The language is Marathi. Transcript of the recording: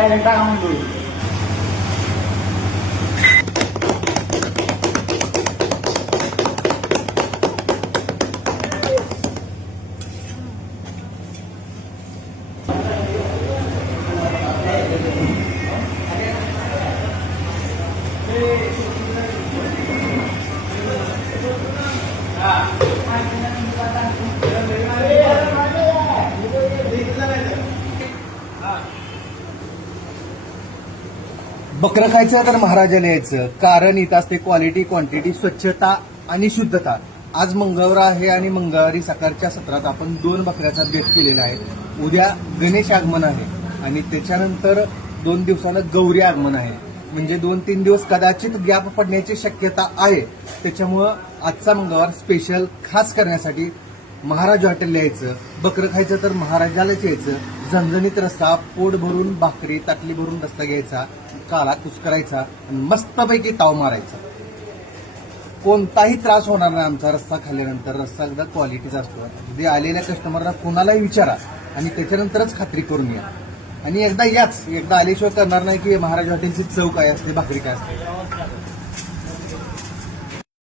Kalian tangan dulu. बकरं खायचं तर महाराजाने यायचं. कारण इथं असते क्वालिटी क्वांटिटी स्वच्छता आणि शुद्धता. आज मंगळवार आहे आणि मंगळवारी सकाळच्या सत्रात आपण दोन बकऱ्याचा भेट केलेला आहे. उद्या गणेश आगमन आहे आणि त्याच्यानंतर दोन दिवसानं गौरी आगमन आहे. म्हणजे दोन तीन दिवस कदाचित गॅप पडण्याची शक्यता आहे. त्याच्यामुळं आजचा मंगळवार स्पेशल खास करण्यासाठी महाराज हॉटेलला यायचं. बकरं खायचं तर महाराजालाच यायचं. झणझणीत रस्ता पोट भरून भाकरी ताटली भरून रस्ता घ्यायचा काला कुसकरायचा आणि मस्तपैकी ताव मारायचा. कोणताही त्रास होणार नाही आमचा रस्ता खाल्ल्यानंतर. रस्ता एकदा क्वालिटीचा असतो. जे आलेल्या कस्टमरला कोणालाही विचारा आणि त्याच्यानंतरच खात्री करून या. आणि एकदा याच. एकदा आल्याशिवाय करणार नाही की महाराज हॉटेलची चव काय असते भाकरी काय असते.